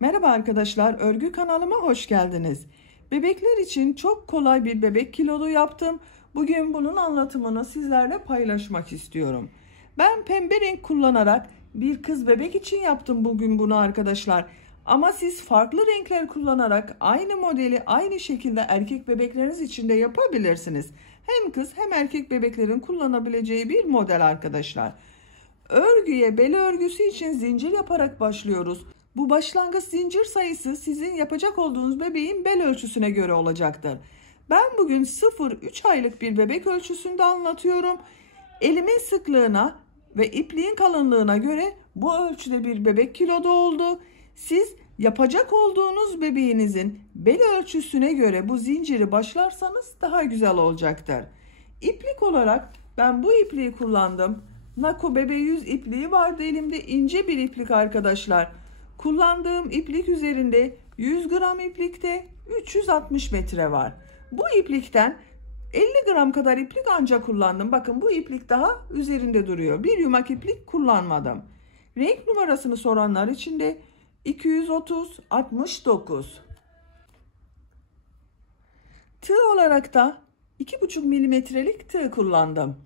Merhaba arkadaşlar, örgü kanalıma hoş geldiniz. Bebekler için çok kolay bir bebek kilolu yaptım. Bugün bunun anlatımını sizlerle paylaşmak istiyorum. Ben pembe renk kullanarak bir kız bebek için yaptım bugün bunu arkadaşlar. Ama siz farklı renkler kullanarak aynı modeli aynı şekilde erkek bebekleriniz için de yapabilirsiniz. Hem kız hem erkek bebeklerin kullanabileceği bir model arkadaşlar. Örgüye bel örgüsü için zincir yaparak başlıyoruz. Bu başlangıç zincir sayısı sizin yapacak olduğunuz bebeğin bel ölçüsüne göre olacaktır. Ben bugün 0-3 aylık bir bebek ölçüsünde anlatıyorum. Elimin sıklığına ve ipliğin kalınlığına göre bu ölçüde bir bebek kiloda oldu. Siz yapacak olduğunuz bebeğinizin bel ölçüsüne göre bu zinciri başlarsanız daha güzel olacaktır. İplik olarak ben bu ipliği kullandım. Nako Bebe 100 ipliği vardı elimde, ince bir iplik arkadaşlar. Kullandığım iplik üzerinde 100 gram iplikte 360 metre var. Bu iplikten 50 gram kadar iplik ancak kullandım. Bakın bu iplik daha üzerinde duruyor. Bir yumak iplik kullanmadım. Renk numarasını soranlar için de 230 69. Tığ olarak da 2,5 milimetrelik tığ kullandım.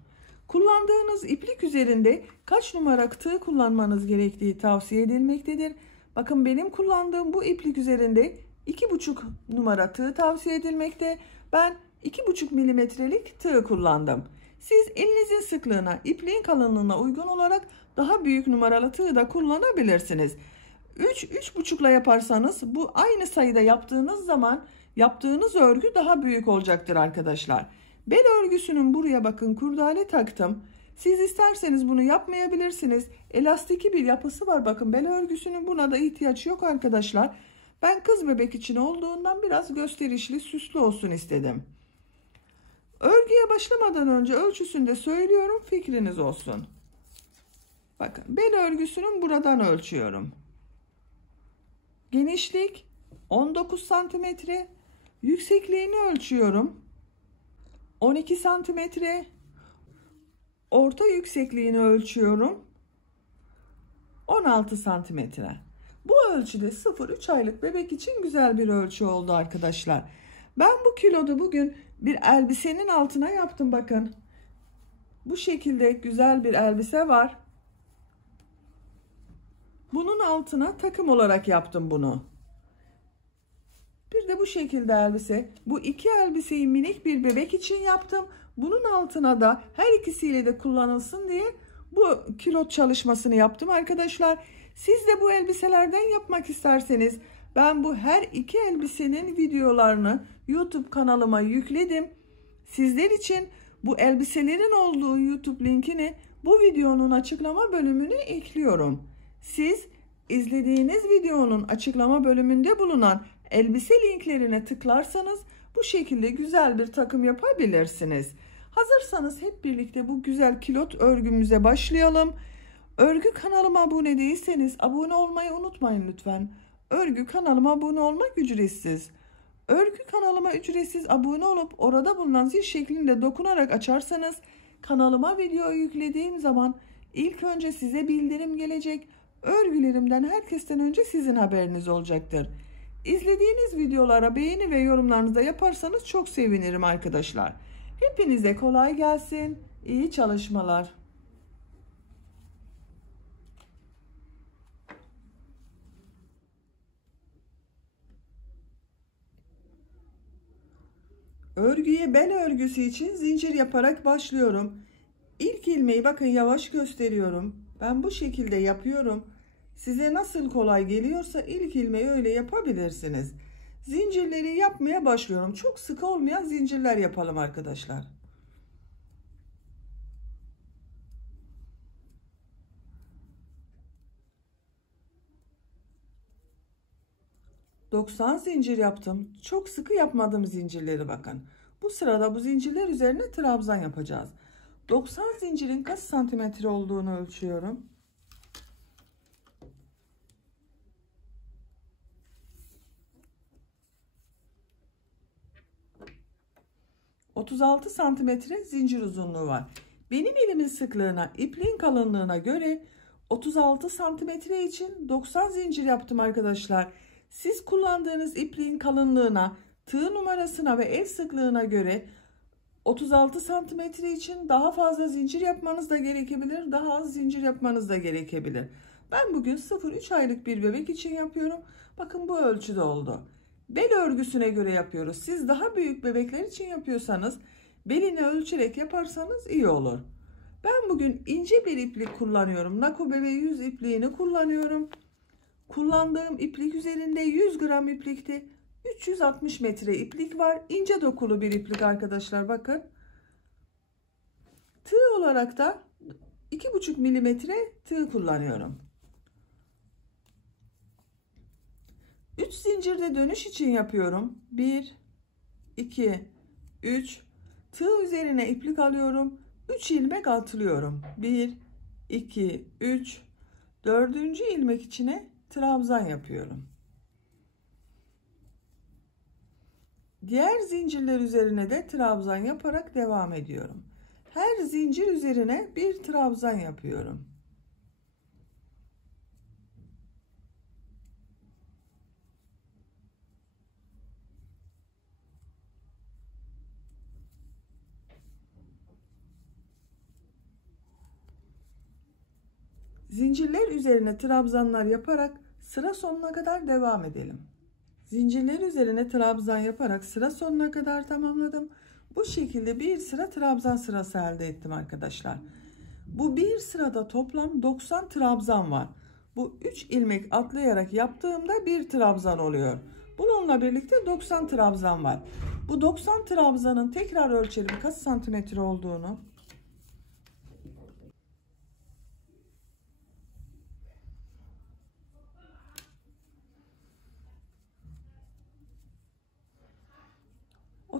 Kullandığınız iplik üzerinde kaç numara tığ kullanmanız gerektiği tavsiye edilmektedir. Bakın benim kullandığım bu iplik üzerinde 2,5 numara tığ tavsiye edilmekte. Ben 2,5 milimetrelik tığ kullandım. Siz elinizin sıklığına, ipliğin kalınlığına uygun olarak daha büyük numaralı tığ da kullanabilirsiniz. 3-3,5 ile yaparsanız bu aynı sayıda yaptığınız zaman yaptığınız örgü daha büyük olacaktır arkadaşlar. Bel örgüsünün buraya bakın kurdale taktım. Siz isterseniz bunu yapmayabilirsiniz. Elastiki bir yapısı var. Bakın bel örgüsünün buna da ihtiyaç yok arkadaşlar. Ben kız bebek için olduğundan biraz gösterişli, süslü olsun istedim. Örgüye başlamadan önce ölçüsünü de söylüyorum, fikriniz olsun. Bakın bel örgüsünün buradan ölçüyorum. Genişlik 19 santimetre. Yüksekliğini ölçüyorum. 12 santimetre. Orta yüksekliğini ölçüyorum. 16 santimetre. Bu ölçüde 0-3 aylık bebek için güzel bir ölçü oldu arkadaşlar. Ben bu kiloda bugün bir elbisenin altına yaptım bakın. Bu şekilde güzel bir elbise var. Bunun altına takım olarak yaptım bunu. Bir de bu şekilde elbise. Bu iki elbiseyi minik bir bebek için yaptım. Bunun altına da her ikisiyle de kullanılsın diye bu kilot çalışmasını yaptım arkadaşlar. Siz de bu elbiselerden yapmak isterseniz ben bu her iki elbisenin videolarını YouTube kanalıma yükledim. Sizler için bu elbiselerin olduğu YouTube linkini bu videonun açıklama bölümüne ekliyorum. Siz izlediğiniz videonun açıklama bölümünde bulunan elbise linklerine tıklarsanız bu şekilde güzel bir takım yapabilirsiniz. Hazırsanız hep birlikte bu güzel kilot örgümüze başlayalım. Örgü kanalıma abone değilseniz abone olmayı unutmayın lütfen. Örgü kanalıma abone olmak ücretsiz. Örgü kanalıma ücretsiz abone olup orada bulunan zil şeklinde dokunarak açarsanız kanalıma video yüklediğim zaman ilk önce size bildirim gelecek. Örgülerimden herkesten önce sizin haberiniz olacaktır. İzlediğiniz videolara beğeni ve yorumlarınızı da yaparsanız çok sevinirim arkadaşlar. Hepinize kolay gelsin. İyi çalışmalar. Örgüye bel örgüsü için zincir yaparak başlıyorum. İlk ilmeği bakın yavaş gösteriyorum. Ben bu şekilde yapıyorum. Size nasıl kolay geliyorsa ilk ilmeği öyle yapabilirsiniz. Zincirleri yapmaya başlıyorum. Çok sık olmayan zincirler yapalım arkadaşlar. ...90 zincir yaptım. Çok sıkı yapmadım zincirleri bakın. Bu sırada bu zincirler üzerine trabzan yapacağız. 90 zincirin kaç santimetre olduğunu ölçüyorum. 36 santimetre zincir uzunluğu var. Benim elimin sıklığına, ipliğin kalınlığına göre 36 santimetre için 90 zincir yaptım arkadaşlar. Siz kullandığınız ipliğin kalınlığına, tığ numarasına ve el sıklığına göre 36 santimetre için daha fazla zincir yapmanız da gerekebilir, daha az zincir yapmanız da gerekebilir. Ben bugün 0-3 aylık bir bebek için yapıyorum. Bakın bu ölçüde oldu. Bel örgüsüne göre yapıyoruz. Siz daha büyük bebekler için yapıyorsanız belini ölçerek yaparsanız iyi olur. Ben bugün ince bir iplik kullanıyorum. Nako Bebe 100 ipliğini kullanıyorum. Kullandığım iplik üzerinde 100 gram iplikti. 360 metre iplik var. İnce dokulu bir iplik arkadaşlar, bakın. Tığ olarak da 2,5 milimetre tığ kullanıyorum. 3 zincirde dönüş için yapıyorum. 1, 2, 3. Tığ üzerine iplik alıyorum. 3 ilmek atlıyorum. 1, 2, 3. 4. ilmek içine trabzan yapıyorum. Diğer zincirler üzerine de trabzan yaparak devam ediyorum. Her zincir üzerine bir trabzan yapıyorum. Zincirler üzerine trabzanlar yaparak sıra sonuna kadar devam edelim. Zincirler üzerine trabzan yaparak sıra sonuna kadar tamamladım. Bu şekilde bir sıra trabzan sırası elde ettim arkadaşlar. Bu bir sırada toplam 90 trabzan var. Bu 3 ilmek atlayarak yaptığımda bir trabzan oluyor. Bununla birlikte 90 trabzan var. Bu 90 trabzanın tekrar ölçelim kaç santimetre olduğunu.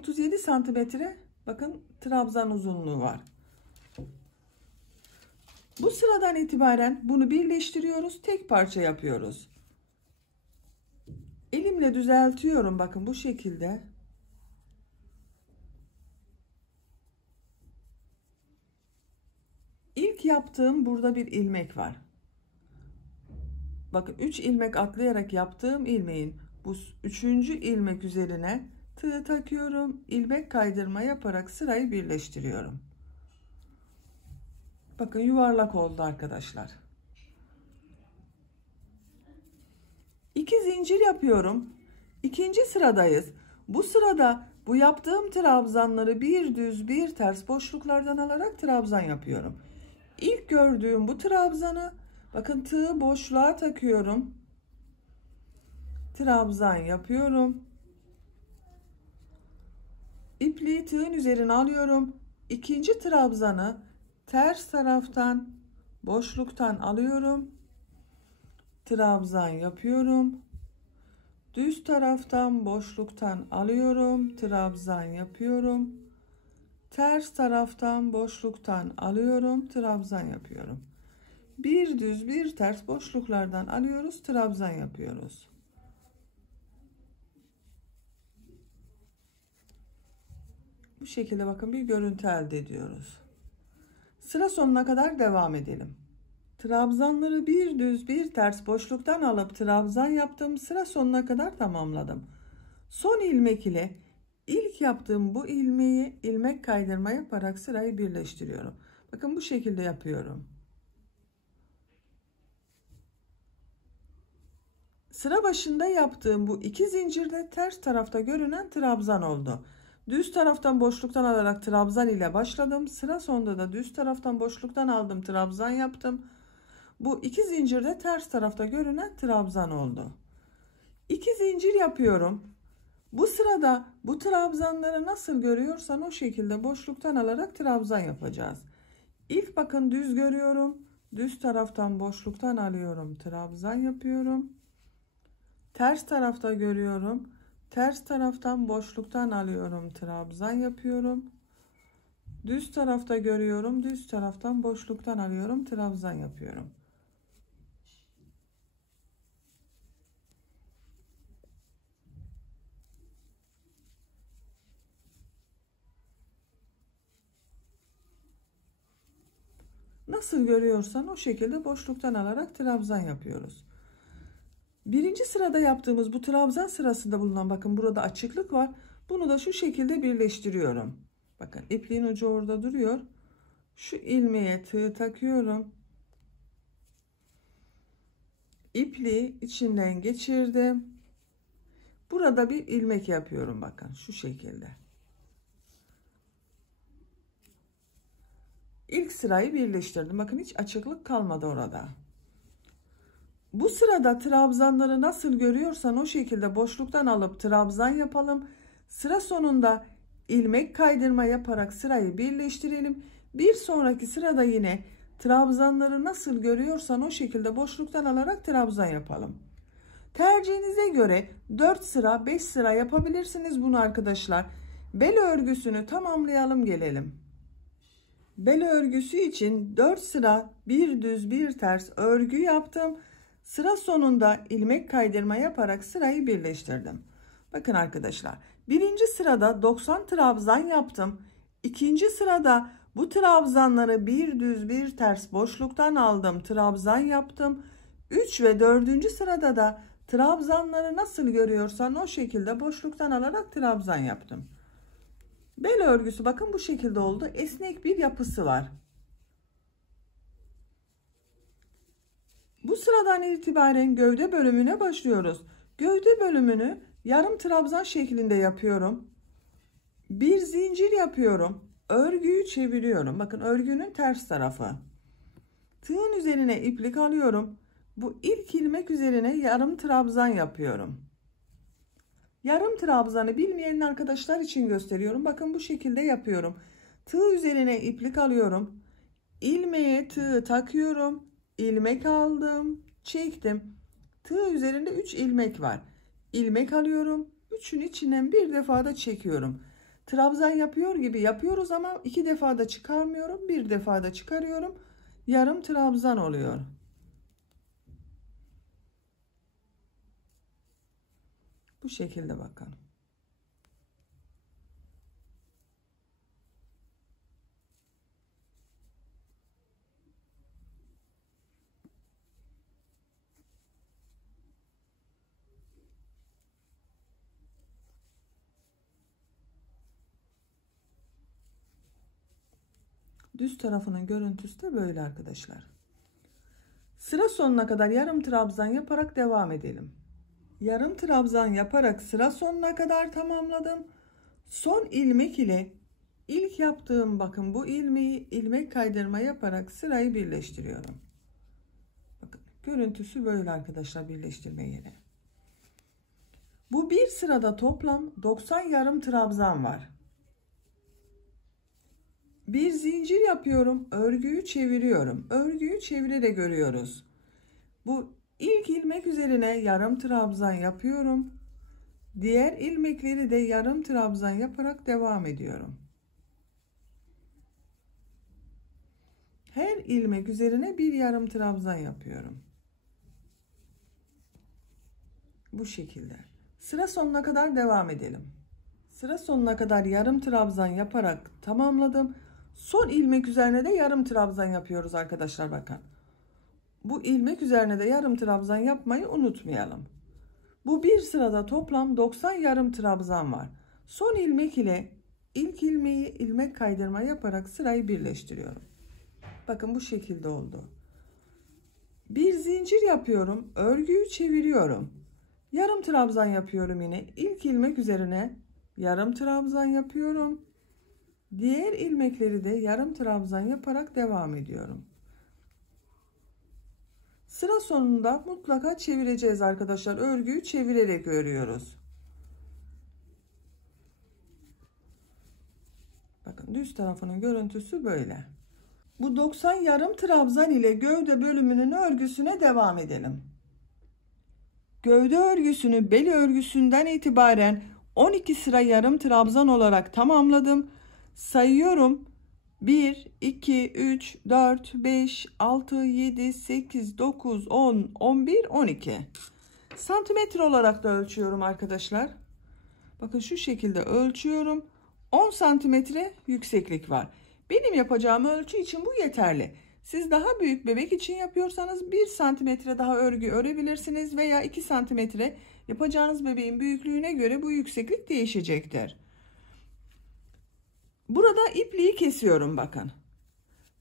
...37 santimetre bakın trabzan uzunluğu var. Bu sıradan itibaren bunu birleştiriyoruz. Tek parça yapıyoruz. Elimle düzeltiyorum. Bakın bu şekilde. İlk yaptığım burada bir ilmek var. Bakın 3 ilmek atlayarak yaptığım ilmeğin bu 3. ilmek üzerine tığ takıyorum. İlmek kaydırma yaparak sırayı birleştiriyorum. Bakın yuvarlak oldu arkadaşlar. 2 zincir yapıyorum. İkinci sıradayız. Bu sırada bu yaptığım trabzanları bir düz bir ters boşluklardan alarak trabzan yapıyorum. İlk gördüğüm bu trabzanı bakın tığı boşluğa takıyorum. Trabzan yapıyorum. İpliği tığın üzerine alıyorum. İkinci trabzanı ters taraftan boşluktan alıyorum. Trabzan yapıyorum. Düz taraftan boşluktan alıyorum. Trabzan yapıyorum. Ters taraftan boşluktan alıyorum. Trabzan yapıyorum. Bir düz bir ters boşluklardan alıyoruz. Trabzan yapıyoruz. Bu şekilde bakın bir görüntü elde ediyoruz. Sıra sonuna kadar devam edelim. Trabzanları bir düz bir ters boşluktan alıp trabzan yaptım. Sıra sonuna kadar tamamladım. Son ilmek ile ilk yaptığım bu ilmeği ilmek kaydırma yaparak sırayı birleştiriyorum. Bakın bu şekilde yapıyorum. Sıra başında yaptığım bu 2 zincirde ters tarafta görünen trabzan oldu. Düz taraftan boşluktan alarak trabzan ile başladım. Sıra sonunda da düz taraftan boşluktan aldım, trabzan yaptım. Bu 2 zincirde ters tarafta görünen trabzan oldu. 2 zincir yapıyorum. Bu sırada bu trabzanları nasıl görüyorsan o şekilde boşluktan alarak trabzan yapacağız. İlk bakın düz görüyorum. Düz taraftan boşluktan alıyorum, trabzan yapıyorum. Ters tarafta görüyorum. Ters taraftan boşluktan alıyorum, trabzan yapıyorum. Düz tarafta görüyorum. Düz taraftan boşluktan alıyorum, trabzan yapıyorum. nasıl görüyorsan o şekilde boşluktan alarak trabzan yapıyoruz. Birinci sırada yaptığımız bu trabzan sırasında bulunan, bakın burada açıklık var. Bunu da şu şekilde birleştiriyorum. Bakın ipliğin ucu orada duruyor. Şu ilmeğe tığ takıyorum. İpliği içinden geçirdim. Burada bir ilmek yapıyorum, bakın şu şekilde. İlk sırayı birleştirdim. Bakın hiç açıklık kalmadı orada. Bu sırada trabzanları nasıl görüyorsan o şekilde boşluktan alıp trabzan yapalım. Sıra sonunda ilmek kaydırma yaparak sırayı birleştirelim. Bir sonraki sırada yine trabzanları nasıl görüyorsan o şekilde boşluktan alarak trabzan yapalım. Tercihinize göre 4 sıra 5 sıra yapabilirsiniz bunu arkadaşlar. Bel örgüsünü tamamlayalım gelelim. Bel örgüsü için 4 sıra bir düz bir ters örgü yaptım. Sıra sonunda ilmek kaydırma yaparak sırayı birleştirdim. Bakın arkadaşlar, birinci sırada 90 trabzan yaptım. İkinci sırada bu trabzanları bir düz bir ters boşluktan aldım, trabzan yaptım. 3 ve 4. sırada da trabzanları nasıl görüyorsan o şekilde boşluktan alarak trabzan yaptım. Bel örgüsü bakın bu şekilde oldu. Esnek bir yapısı var. Bu sıradan itibaren gövde bölümüne başlıyoruz. Gövde bölümünü yarım trabzan şeklinde yapıyorum. Bir zincir yapıyorum. Örgüyü çeviriyorum. Bakın örgünün ters tarafı. Tığın üzerine iplik alıyorum. Bu ilk ilmek üzerine yarım trabzan yapıyorum. Yarım trabzanı bilmeyen arkadaşlar için gösteriyorum. Bakın bu şekilde yapıyorum. Tığ üzerine iplik alıyorum. İlmeğe tığı takıyorum. İlmek aldım, çektim. Tığ üzerinde 3 ilmek var. İlmek alıyorum. 3'ün içinden bir defa da çekiyorum. Trabzan yapıyor gibi yapıyoruz ama 2 defa da çıkarmıyorum. Bir defa da çıkarıyorum. Yarım trabzan oluyor. Bu şekilde bakın. Düz tarafının görüntüsü de böyle arkadaşlar. Sıra sonuna kadar yarım trabzan yaparak devam edelim. Yarım trabzan yaparak sıra sonuna kadar tamamladım. Son ilmek ile ilk yaptığım, bakın bu ilmeği ilmek kaydırma yaparak sırayı birleştiriyorum. Bakın görüntüsü böyle arkadaşlar, birleştirme yeri. Bu bir sırada toplam 90 yarım trabzan var. Bir zincir yapıyorum, örgüyü çeviriyorum. Örgüyü çevirerek görüyoruz. Bu ilk ilmek üzerine yarım trabzan yapıyorum. Diğer ilmekleri de yarım trabzan yaparak devam ediyorum. Her ilmek üzerine bir yarım trabzan yapıyorum. Bu şekilde. Sıra sonuna kadar devam edelim. Sıra sonuna kadar yarım trabzan yaparak tamamladım. Son ilmek üzerine de yarım trabzan yapıyoruz arkadaşlar, bakın. Bu ilmek üzerine de yarım trabzan yapmayı unutmayalım. Bu bir sırada toplam 90 yarım trabzan var. Son ilmek ile ilk ilmeği ilmek kaydırma yaparak sırayı birleştiriyorum. Bakın bu şekilde oldu. Bir zincir yapıyorum, örgüyü çeviriyorum. Yarım trabzan yapıyorum yine. İlk ilmek üzerine yarım trabzan yapıyorum. Diğer ilmekleri de yarım trabzan yaparak devam ediyorum. Sıra sonunda mutlaka çevireceğiz arkadaşlar. Örgüyü çevirerek örüyoruz. Bakın düz tarafının görüntüsü böyle. Bu 90 yarım trabzan ile gövde bölümünün örgüsüne devam edelim. Gövde örgüsünü bel örgüsünden itibaren 12 sıra yarım trabzan olarak tamamladım. Sayıyorum. 1, 2, 3, 4, 5, 6, 7, 8, 9, 10, 11, 12. Santimetre olarak da ölçüyorum arkadaşlar. Bakın şu şekilde ölçüyorum. 10 santimetre yükseklik var. Benim yapacağım ölçü için bu yeterli. Siz daha büyük bebek için yapıyorsanız 1 santimetre daha örgü örebilirsiniz veya 2 santimetre, yapacağınız bebeğin büyüklüğüne göre bu yükseklik değişecektir. Burada ipliği kesiyorum bakın.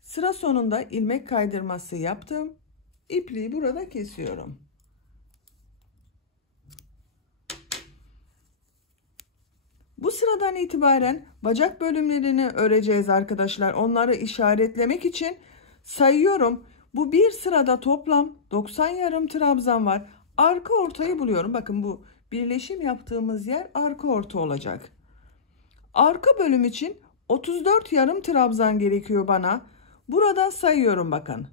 Sıra sonunda ilmek kaydırması yaptım. İpliği burada kesiyorum. Bu sıradan itibaren bacak bölümlerini öreceğiz arkadaşlar. Onları işaretlemek için sayıyorum. Bu bir sırada toplam 90 yarım trabzan var. Arka ortayı buluyorum. Bakın bu birleşim yaptığımız yer arka orta olacak. Arka bölüm için 34 yarım trabzan gerekiyor bana. Buradan sayıyorum bakın.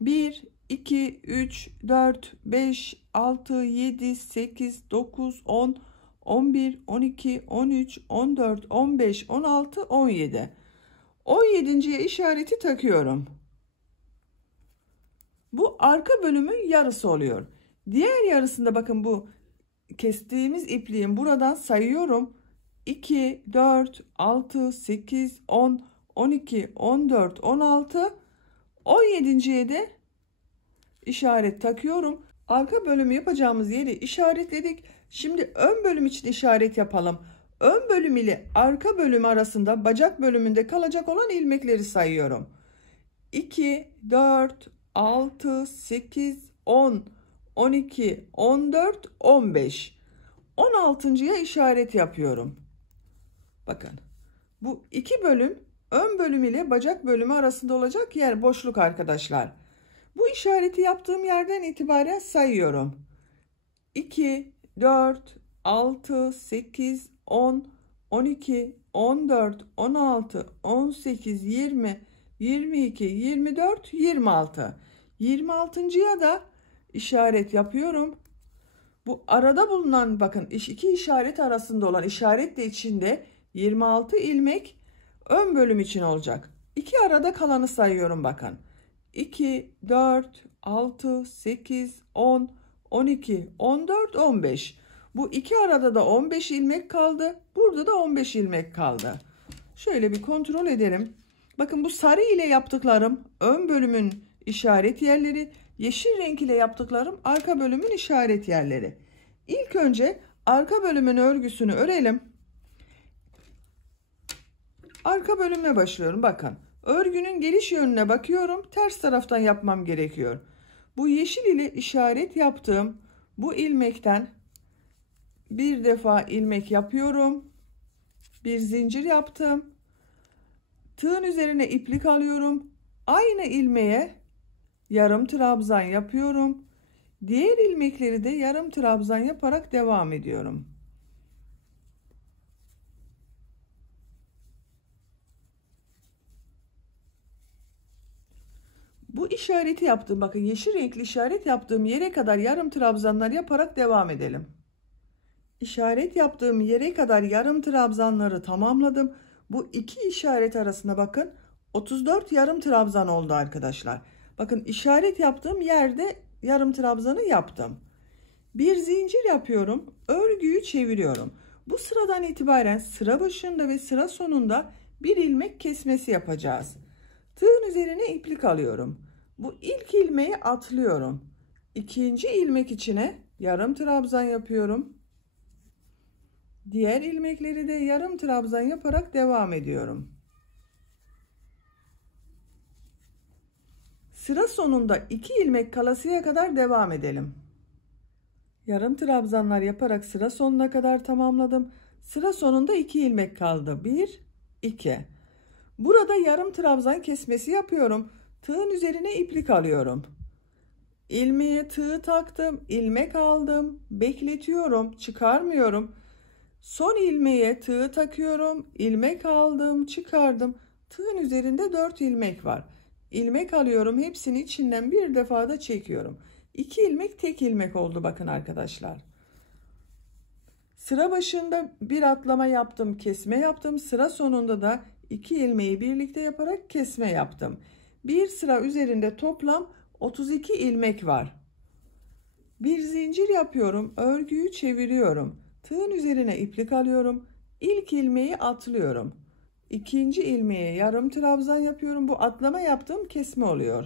1, 2, 3, 4, 5, 6, 7, 8, 9, 10, 11, 12, 13, 14, 15, 16, 17. 17.'ye işareti takıyorum. Bu arka bölümün yarısı oluyor. Diğer yarısında bakın bu kestiğimiz ipliğin buradan sayıyorum. 2, 4, 6, 8, 10, 12, 14, 16, 17.'ye de işaret takıyorum. Arka bölümü yapacağımız yeri işaretledik. Şimdi ön bölüm için işaret yapalım. Ön bölüm ile arka bölüm arasında bacak bölümünde kalacak olan ilmekleri sayıyorum. 2, 4, 6, 8, 10, 12, 14, 15. 16.'ya işaret yapıyorum. Bakın bu iki bölüm ön bölüm ile bacak bölümü arasında olacak yer boşluk arkadaşlar. Bu işareti yaptığım yerden itibaren sayıyorum. 2, 4, 6, 8, 10, 12, 14, 16, 18, 20, 22, 24, 26. 26.'ya da işaret yapıyorum. Bu arada bulunan bakın iki işaret arasında olan işaret de içinde 26 ilmek ön bölüm için olacak. İki arada kalanı sayıyorum bakın. 2, 4, 6, 8, 10, 12, 14, 15. Bu iki arada da 15 ilmek kaldı. Burada da 15 ilmek kaldı. Şöyle bir kontrol edelim. Bakın bu sarı ile yaptıklarım ön bölümün işaret yerleri. Yeşil renk ile yaptıklarım arka bölümün işaret yerleri. İlk önce arka bölümün örgüsünü örelim. Arka bölümle başlıyorum. Bakın örgünün geliş yönüne bakıyorum. Ters taraftan yapmam gerekiyor. Bu yeşil ile işaret yaptığım bu ilmekten bir defa ilmek yapıyorum. Bir zincir yaptım. Tığın üzerine iplik alıyorum. Aynı ilmeğe yarım trabzan yapıyorum. Diğer ilmekleri de yarım trabzan yaparak devam ediyorum. Bu işareti yaptığım bakın yeşil renkli işaret yaptığım yere kadar yarım trabzanlar yaparak devam edelim. İşaret yaptığım yere kadar yarım trabzanları tamamladım. Bu iki işaret arasında bakın 34 yarım trabzan oldu arkadaşlar. Bakın işaret yaptığım yerde yarım trabzanı yaptım. Bir zincir yapıyorum. Örgüyü çeviriyorum. Bu sıradan itibaren sıra başında ve sıra sonunda bir ilmek kesmesi yapacağız. Tığın üzerine iplik alıyorum. Bu ilk ilmeği atlıyorum. İkinci ilmek içine yarım trabzan yapıyorum. Diğer ilmekleri de yarım trabzan yaparak devam ediyorum. Sıra sonunda 2 ilmek kalasıya kadar devam edelim. Yarım trabzanlar yaparak sıra sonuna kadar tamamladım. Sıra sonunda 2 ilmek kaldı. 1, 2. Burada yarım trabzan kesmesi yapıyorum. Tığın üzerine iplik alıyorum. İlmeğe tığı taktım, ilmek aldım, bekletiyorum, çıkarmıyorum. Son ilmeğe tığı takıyorum, ilmek aldım, çıkardım. Tığın üzerinde 4 ilmek var. İlmek alıyorum, hepsini içinden bir defa da çekiyorum. 2 ilmek tek ilmek oldu bakın arkadaşlar. Sıra başında bir atlama yaptım, kesme yaptım. Sıra sonunda da 2 ilmeği birlikte yaparak kesme yaptım. Bir sıra üzerinde toplam 32 ilmek var. Bir zincir yapıyorum, örgüyü çeviriyorum. Tığın üzerine iplik alıyorum. İlk ilmeği atlıyorum. İkinci ilmeğe yarım trabzan yapıyorum. Bu atlama yaptığım kesme oluyor.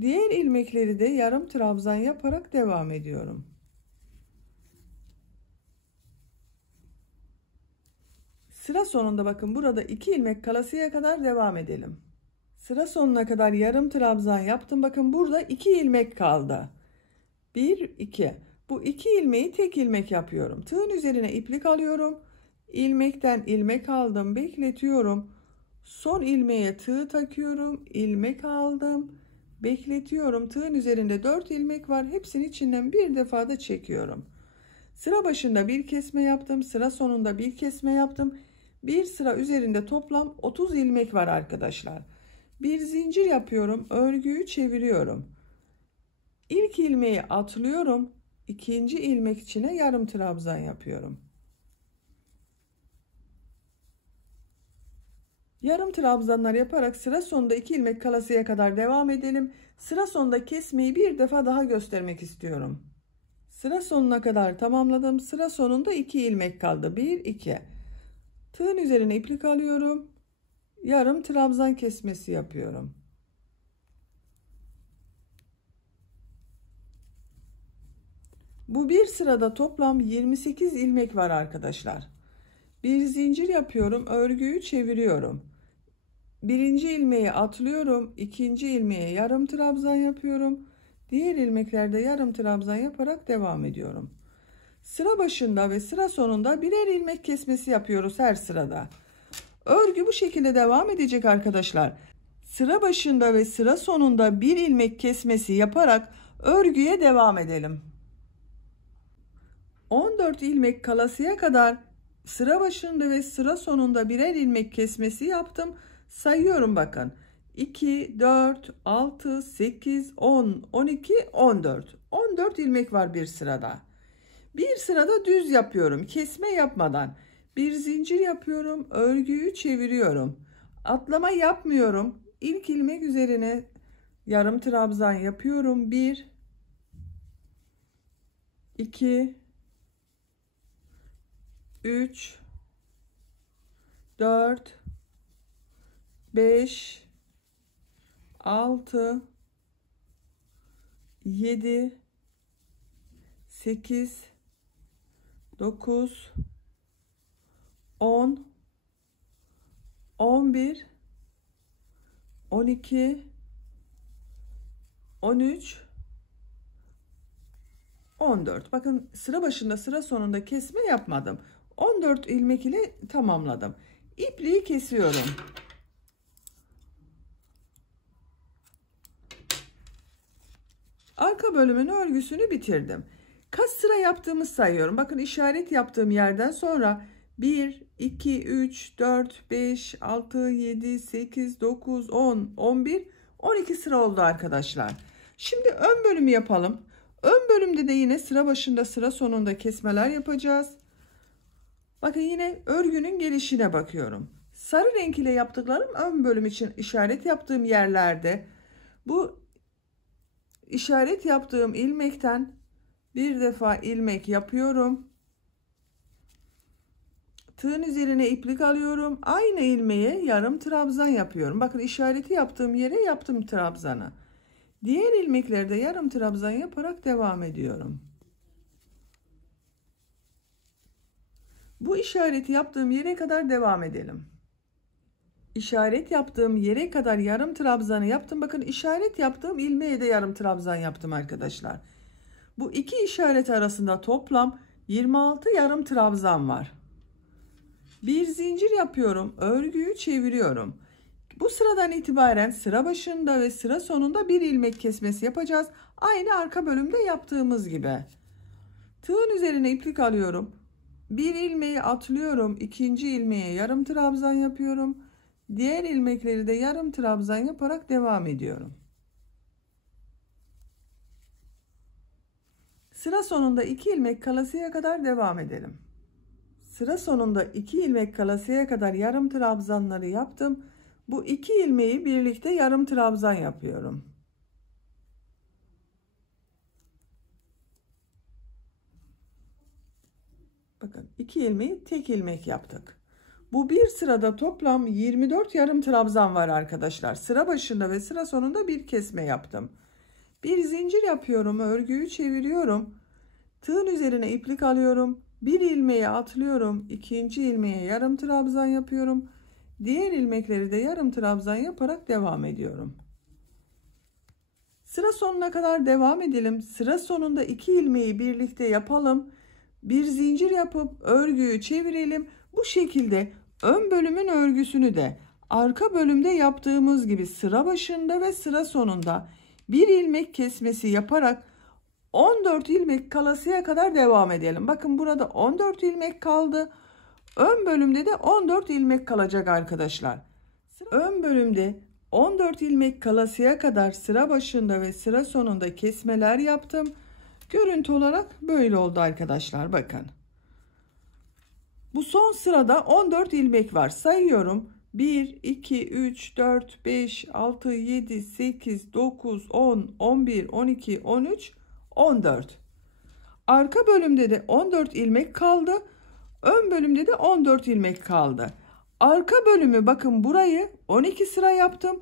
Diğer ilmekleri de yarım trabzan yaparak devam ediyorum. Sıra sonunda bakın burada 2 ilmek kalasıya kadar devam edelim. Sıra sonuna kadar yarım trabzan yaptım. Bakın burada 2 ilmek kaldı. 1 2. Bu 2 ilmeği tek ilmek yapıyorum. Tığın üzerine iplik alıyorum. İlmekten ilmek aldım, bekletiyorum. Son ilmeğe tığ takıyorum. İlmek aldım, bekletiyorum. Tığın üzerinde 4 ilmek var. Hepsini içinden bir defa da çekiyorum. Sıra başında bir kesme yaptım. Sıra sonunda bir kesme yaptım. Bir sıra üzerinde toplam 30 ilmek var arkadaşlar. Bir zincir yapıyorum. Örgüyü çeviriyorum. İlk ilmeği atlıyorum. İkinci ilmek içine yarım trabzan yapıyorum. Yarım trabzanlar yaparak sıra sonunda 2 ilmek kalasıya kadar devam edelim. Sıra sonunda kesmeyi bir defa daha göstermek istiyorum. Sıra sonuna kadar tamamladım. Sıra sonunda 2 ilmek kaldı. 1 2. Tığın üzerine iplik alıyorum. Yarım trabzan kesmesi yapıyorum. Bu bir sırada toplam 28 ilmek var arkadaşlar. Bir zincir yapıyorum, örgüyü çeviriyorum. Birinci ilmeği atlıyorum, ikinci ilmeğe yarım trabzan yapıyorum. Diğer ilmeklerde yarım trabzan yaparak devam ediyorum. Sıra başında ve sıra sonunda birer ilmek kesmesi yapıyoruz her sırada. Örgü bu şekilde devam edecek arkadaşlar. Sıra başında ve sıra sonunda bir ilmek kesmesi yaparak örgüye devam edelim. 14 ilmek kalasıya kadar sıra başında ve sıra sonunda birer ilmek kesmesi yaptım. Sayıyorum bakın. 2, 4, 6, 8, 10, 12, 14. 14 ilmek var bir sırada. Bir sırada düz yapıyorum. Kesme yapmadan. Bir zincir yapıyorum. Örgüyü çeviriyorum. Atlama yapmıyorum. İlk ilmek üzerine yarım trabzan yapıyorum. 1, 2, 3, 4, 5, 6, 7, 8, 9, 10, 11, 12, 13, 14. Bakın sıra başında sıra sonunda kesme yapmadım. 14 ilmek ile tamamladım. İpliği kesiyorum. Arka bölümün örgüsünü bitirdim. Kaç sıra yaptığımı sayıyorum. Bakın işaret yaptığım yerden sonra 1, 2, 3, 4, 5, 6, 7, 8, 9, 10, 11, 12 sıra oldu arkadaşlar. Şimdi ön bölümü yapalım. Ön bölümde de yine sıra başında sıra sonunda kesmeler yapacağız. Bakın yine örgünün gelişine bakıyorum. Sarı renk ile yaptıklarım ön bölüm için işaret yaptığım yerlerde. Bu işaret yaptığım ilmekten bir defa ilmek yapıyorum. Tığın üzerine iplik alıyorum. Aynı ilmeğe yarım trabzan yapıyorum. Bakın işareti yaptığım yere yaptım trabzanı. Diğer ilmeklerde yarım trabzan yaparak devam ediyorum. Bu işareti yaptığım yere kadar devam edelim. İşaret yaptığım yere kadar yarım trabzanı yaptım. Bakın işaret yaptığım ilmeğe de yarım trabzan yaptım arkadaşlar. Bu iki işaret arasında toplam 26 yarım trabzan var. Bir zincir yapıyorum. Örgüyü çeviriyorum. Bu sıradan itibaren sıra başında ve sıra sonunda bir ilmek kesmesi yapacağız. Aynı arka bölümde yaptığımız gibi. Tığın üzerine iplik alıyorum. Bir ilmeği atlıyorum. İkinci ilmeğe yarım trabzan yapıyorum. Diğer ilmekleri de yarım trabzan yaparak devam ediyorum. Sıra sonunda 2 ilmek kalasıya kadar devam edelim. Sıra sonunda 2 ilmek kalasıya kadar yarım trabzanları yaptım. Bu 2 ilmeği birlikte yarım trabzan yapıyorum. Bakın 2 ilmeği tek ilmek yaptık. Bu bir sırada toplam 24 yarım trabzan var arkadaşlar. Sıra başında ve sıra sonunda bir kesme yaptım. Bir zincir yapıyorum, örgüyü çeviriyorum. Tığın üzerine iplik alıyorum. Bir ilmeği atlıyorum. İkinci ilmeğe yarım trabzan yapıyorum. Diğer ilmekleri de yarım trabzan yaparak devam ediyorum. Sıra sonuna kadar devam edelim. Sıra sonunda iki ilmeği birlikte yapalım. Bir zincir yapıp örgüyü çevirelim. Bu şekilde ön bölümün örgüsünü de arka bölümde yaptığımız gibi sıra başında ve sıra sonunda bir ilmek kesmesi yaparak 14 ilmek kalasıya kadar devam edelim. Bakın burada 14 ilmek kaldı. Ön bölümde de 14 ilmek kalacak arkadaşlar. Ön bölümde 14 ilmek kalasıya kadar sıra başında ve sıra sonunda kesmeler yaptım. Görüntü olarak böyle oldu arkadaşlar, bakın. Bu son sırada 14 ilmek var. Sayıyorum. 1, 2, 3, 4, 5, 6, 7, 8, 9, 10, 11, 12, 13, 14. Arka bölümde de 14 ilmek kaldı. Ön bölümde de 14 ilmek kaldı. Arka bölümü bakın burayı 12 sıra yaptım.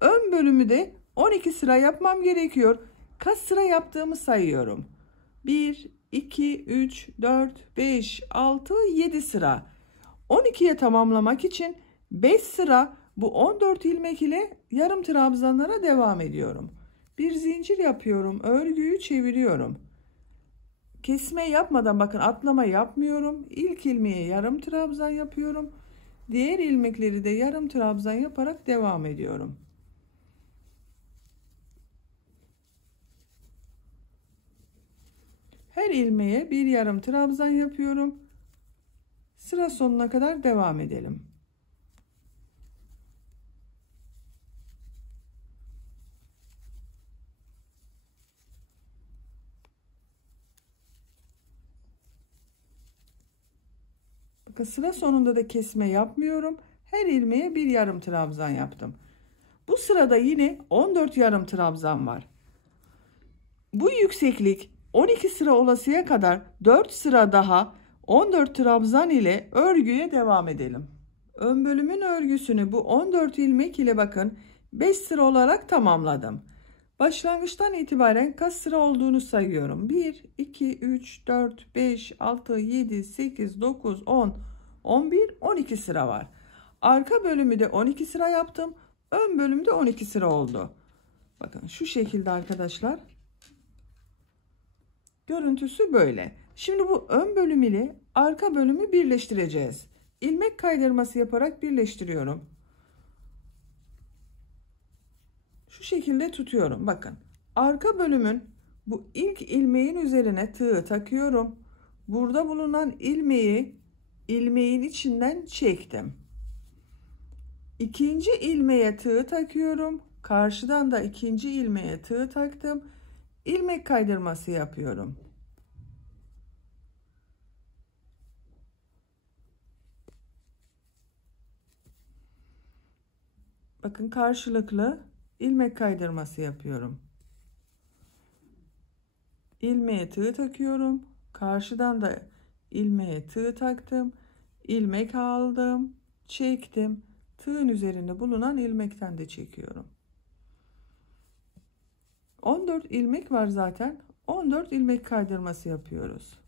Ön bölümü de 12 sıra yapmam gerekiyor. Kaç sıra yaptığımı sayıyorum. 1, 2, 3, 4, 5, 6, 7 sıra. 12'ye tamamlamak için 5 sıra bu 14 ilmek ile yarım trabzanlara devam ediyorum. Bir zincir yapıyorum. Örgüyü çeviriyorum. Kesme yapmadan bakın atlama yapmıyorum. İlk ilmeğe yarım trabzan yapıyorum. Diğer ilmekleri de yarım trabzan yaparak devam ediyorum. Her ilmeğe bir yarım trabzan yapıyorum. Sıra sonuna kadar devam edelim. Bakın sıra sonunda da kesme yapmıyorum. Her ilmeğe bir yarım trabzan yaptım. Bu sırada yine 14 yarım trabzan var. Bu yükseklik 12 sıra olasıya kadar 4 sıra daha 14 trabzan ile örgüye devam edelim. Ön bölümün örgüsünü bu 14 ilmek ile bakın 5 sıra olarak tamamladım. Başlangıçtan itibaren kaç sıra olduğunu sayıyorum. 1, 2, 3, 4, 5, 6, 7, 8, 9, 10, 11, 12 sıra var. Arka bölümü de 12 sıra yaptım. Ön bölümde 12 sıra oldu. Bakın şu şekilde arkadaşlar. Görüntüsü böyle. Şimdi bu ön bölüm ile arka bölümü birleştireceğiz. İlmek kaydırması yaparak birleştiriyorum. Şu şekilde tutuyorum. Bakın. Arka bölümün bu ilk ilmeğin üzerine tığı takıyorum. Burada bulunan ilmeği ilmeğin içinden çektim. İkinci ilmeğe tığ takıyorum. Karşıdan da ikinci ilmeğe tığ taktım. İlmek kaydırması yapıyorum. Bakın karşılıklı ilmek kaydırması yapıyorum. İlmeğe tığ takıyorum. Karşıdan da ilmeğe tığ taktım. İlmek aldım, çektim. Tığın üzerinde bulunan ilmekten de çekiyorum. 14 ilmek var zaten. 14 ilmek kaydırması yapıyoruz.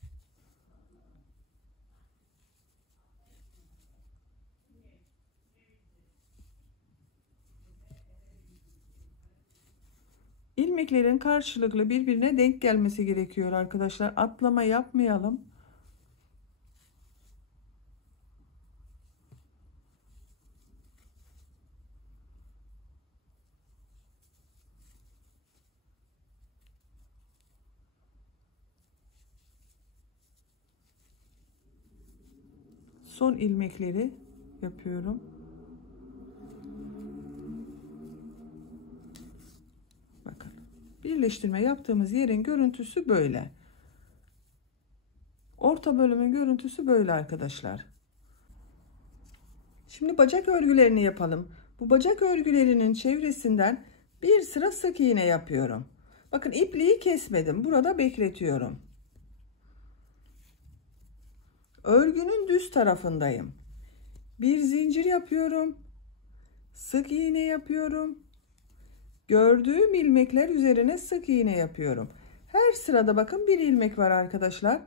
İlmeklerin karşılıklı birbirine denk gelmesi gerekiyor arkadaşlar. Atlama yapmayalım. Son ilmekleri yapıyorum. Bakın. Birleştirme yaptığımız yerin görüntüsü böyle. Orta bölümün görüntüsü böyle arkadaşlar. Şimdi bacak örgülerini yapalım. Bu bacak örgülerinin çevresinden bir sıra sık iğne yapıyorum. Bakın ipliği kesmedim. Burada bekletiyorum. Örgünün düz tarafındayım. Bir zincir yapıyorum. Sık iğne yapıyorum. Gördüğüm ilmekler üzerine sık iğne yapıyorum. Her sırada bakın bir ilmek var arkadaşlar.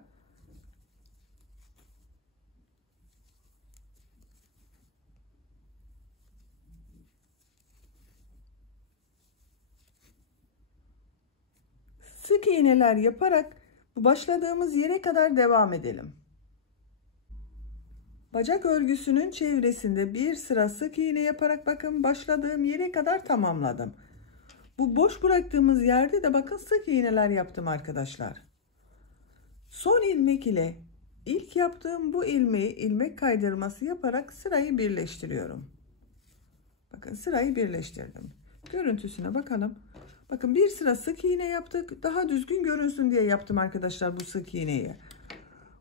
Sık iğneler yaparak bu başladığımız yere kadar devam edelim. Bacak örgüsünün çevresinde bir sıra sık iğne yaparak bakın başladığım yere kadar tamamladım. Bu boş bıraktığımız yerde de bakın sık iğneler yaptım arkadaşlar. Son ilmek ile ilk yaptığım bu ilmeği ilmek kaydırması yaparak sırayı birleştiriyorum. Bakın sırayı birleştirdim. Görüntüsüne bakalım. Bakın bir sıra sık iğne yaptık. Daha düzgün görünsün diye yaptım arkadaşlar bu sık iğneyi.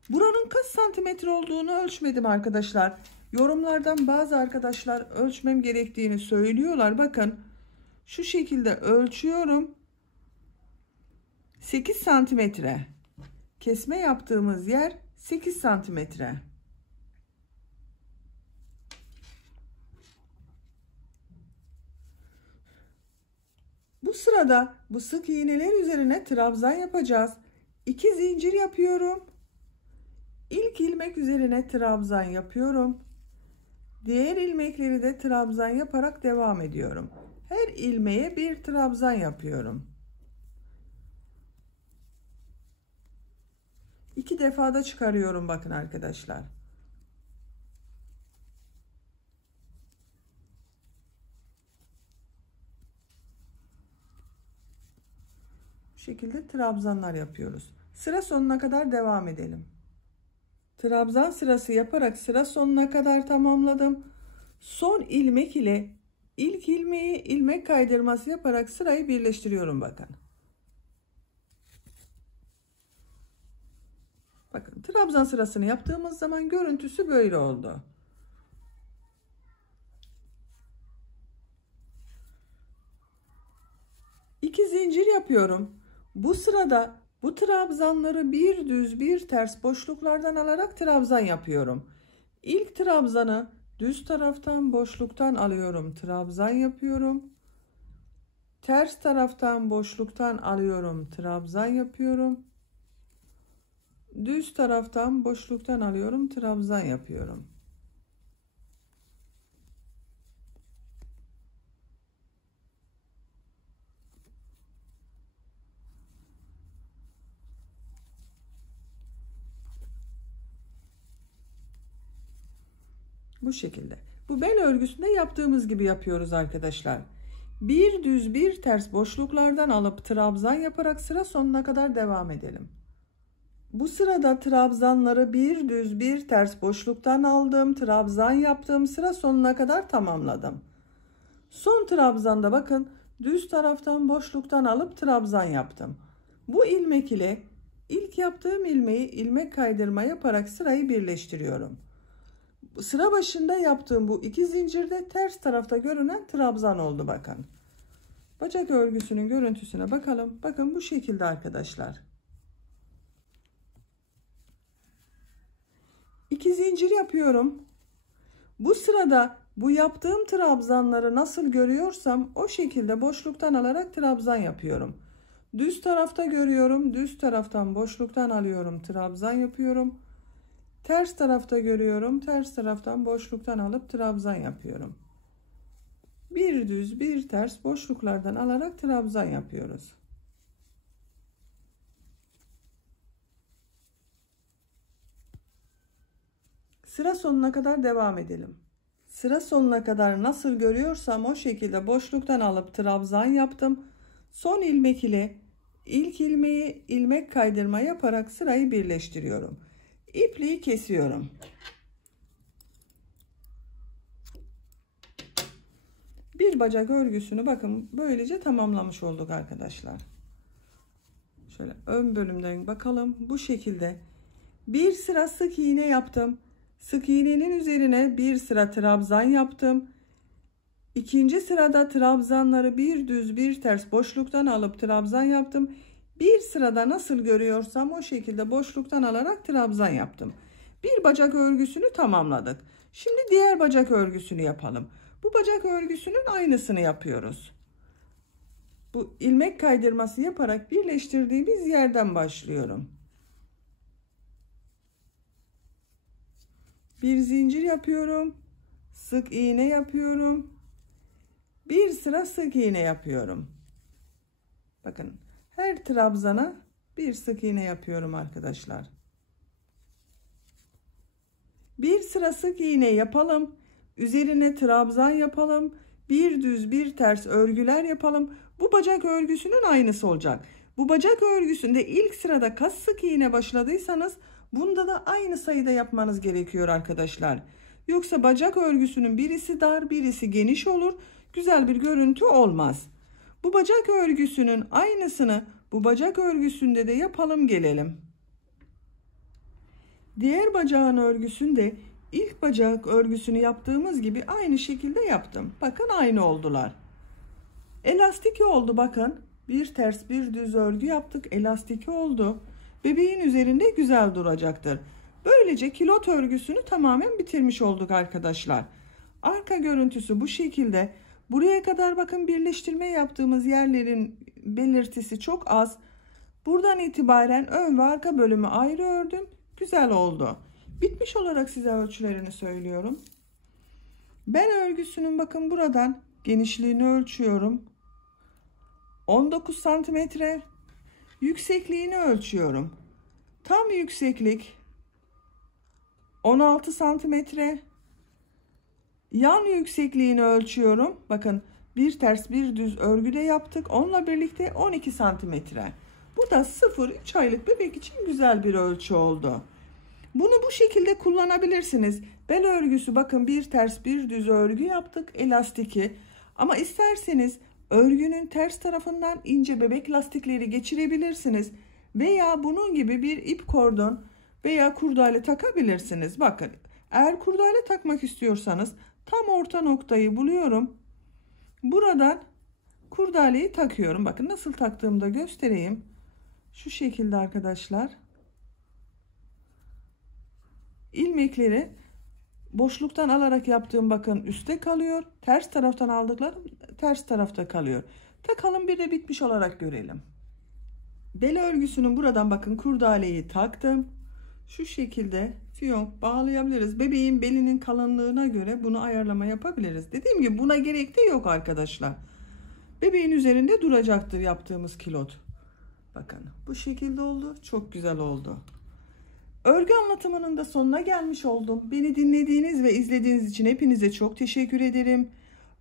Buranın kaç santimetre olduğunu ölçmedim arkadaşlar. Yorumlardan bazı arkadaşlar ölçmem gerektiğini söylüyorlar. Bakın şu şekilde ölçüyorum. 8 santimetre. Kesme yaptığımız yer 8 santimetre. Bu sırada bu sık iğneler üzerine trabzan yapacağız. 2 zincir yapıyorum. İlk ilmek üzerine trabzan yapıyorum. Diğer ilmekleri de trabzan yaparak devam ediyorum. Her ilmeğe bir trabzan yapıyorum. 2 defada çıkarıyorum bakın arkadaşlar. Bu şekilde trabzanlar yapıyoruz. Sıra sonuna kadar devam edelim. Trabzan sırası yaparak sıra sonuna kadar tamamladım. Son ilmek ile ilk ilmeği ilmek kaydırması yaparak sırayı birleştiriyorum bakın. Bakın trabzan sırasını yaptığımız zaman görüntüsü böyle oldu. İki zincir yapıyorum. Bu sırada bu trabzanları bir düz bir ters boşluklardan alarak trabzan yapıyorum. İlk trabzanı düz taraftan boşluktan alıyorum, trabzan yapıyorum. Ters taraftan boşluktan alıyorum, trabzan yapıyorum. Düz taraftan boşluktan alıyorum, trabzan yapıyorum. Bu şekilde. Bu bel örgüsünde yaptığımız gibi yapıyoruz arkadaşlar. Bir düz bir ters boşluklardan alıp trabzan yaparak sıra sonuna kadar devam edelim. Bu sırada trabzanları bir düz bir ters boşluktan aldım, trabzan yaptım, sıra sonuna kadar tamamladım. Son trabzanda bakın düz taraftan boşluktan alıp trabzan yaptım. Bu ilmek ile ilk yaptığım ilmeği ilmek kaydırma yaparak sırayı birleştiriyorum. Sıra başında yaptığım bu iki zincirde ters tarafta görünen trabzan oldu bakın. Bacak örgüsünün görüntüsüne bakalım. Bakın bu şekilde arkadaşlar. 2 zincir yapıyorum. Bu sırada bu yaptığım trabzanları nasıl görüyorsam o şekilde boşluktan alarak trabzan yapıyorum. Düz tarafta görüyorum. Düz taraftan boşluktan alıyorum. Trabzan yapıyorum. Ters tarafta görüyorum. Ters taraftan boşluktan alıp trabzan yapıyorum. Bir düz bir ters boşluklardan alarak trabzan yapıyoruz. Sıra sonuna kadar devam edelim. Sıra sonuna kadar nasıl görüyorsam o şekilde boşluktan alıp trabzan yaptım. Son ilmek ile ilk ilmeği ilmek kaydırma yaparak sırayı birleştiriyorum. İpliği kesiyorum. Bir bacak örgüsünü bakın böylece tamamlamış olduk arkadaşlar. Şöyle ön bölümden bakalım. Bu şekilde bir sıra sık iğne yaptım. Sık iğnenin üzerine bir sıra trabzan yaptım. İkinci sırada trabzanları bir düz bir ters boşluktan alıp trabzan yaptım. Bir sırada nasıl görüyorsam o şekilde boşluktan alarak trabzan yaptım. Bir bacak örgüsünü tamamladık. Şimdi diğer bacak örgüsünü yapalım. Bu bacak örgüsünün aynısını yapıyoruz. Bu ilmek kaydırması yaparak birleştirdiğimiz yerden başlıyorum. Bir zincir yapıyorum. Sık iğne yapıyorum. Bir sıra sık iğne yapıyorum. Bakın her trabzana bir sık iğne yapıyorum arkadaşlar. Bir sıra sık iğne yapalım. Üzerine trabzan yapalım. Bir düz bir ters örgüler yapalım. Bu bacak örgüsünün aynısı olacak. Bu bacak örgüsünde ilk sırada kaç sık iğne başladıysanız bunda da aynı sayıda yapmanız gerekiyor arkadaşlar. Yoksa bacak örgüsünün birisi dar, birisi geniş olur. Güzel bir görüntü olmaz. Bu bacak örgüsünün aynısını bu bacak örgüsünde de yapalım gelelim. Diğer bacağın örgüsünde ilk bacak örgüsünü yaptığımız gibi aynı şekilde yaptım. Bakın aynı oldular. Elastik oldu bakın. Bir ters bir düz örgü yaptık. Elastik oldu. Bebeğin üzerinde güzel duracaktır. Böylece kilot örgüsünü tamamen bitirmiş olduk arkadaşlar. Arka görüntüsü bu şekilde. Buraya kadar bakın birleştirme yaptığımız yerlerin belirtisi çok az. Buradan itibaren ön ve arka bölümü ayrı ördüm. Güzel oldu. Bitmiş olarak size ölçülerini söylüyorum. Bel örgüsünün bakın buradan genişliğini ölçüyorum. 19 santimetre. Yüksekliğini ölçüyorum. Tam yükseklik 16 santimetre. Yan yüksekliğini ölçüyorum. Bakın bir ters bir düz örgüde yaptık. Onunla birlikte 12 santimetre. Bu da 0-3 aylık bebek için güzel bir ölçü oldu. Bunu bu şekilde kullanabilirsiniz. Bel örgüsü bakın bir ters bir düz örgü yaptık. Elastiki. Ama isterseniz örgünün ters tarafından ince bebek lastikleri geçirebilirsiniz. Veya bunun gibi bir ip kordon veya kurdale takabilirsiniz. Bakın eğer kurdale takmak istiyorsanız tam orta noktayı buluyorum. Buradan kurdaleyi takıyorum. Bakın nasıl taktığımı da göstereyim. Şu şekilde arkadaşlar. İlmekleri boşluktan alarak yaptığım bakın üstte kalıyor. Ters taraftan aldıklarım ters tarafta kalıyor. Takalım bir de bitmiş olarak görelim. Bel örgüsünün buradan bakın kurdaleyi taktım. Şu şekilde fiyonk bağlayabiliriz. Bebeğin belinin kalınlığına göre bunu ayarlama yapabiliriz. Dediğim gibi buna gerek de yok arkadaşlar. Bebeğin üzerinde duracaktır yaptığımız kilot. Bakın bu şekilde oldu. Çok güzel oldu. Örgü anlatımının da sonuna gelmiş oldum. Beni dinlediğiniz ve izlediğiniz için hepinize çok teşekkür ederim.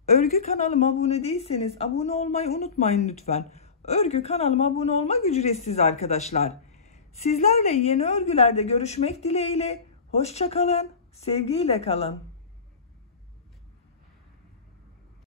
Örgü kanalıma abone değilseniz abone olmayı unutmayın lütfen. Örgü kanalıma abone olmak ücretsiz arkadaşlar. Sizlerle yeni örgülerde görüşmek dileğiyle. Hoşça kalın, sevgiyle kalın.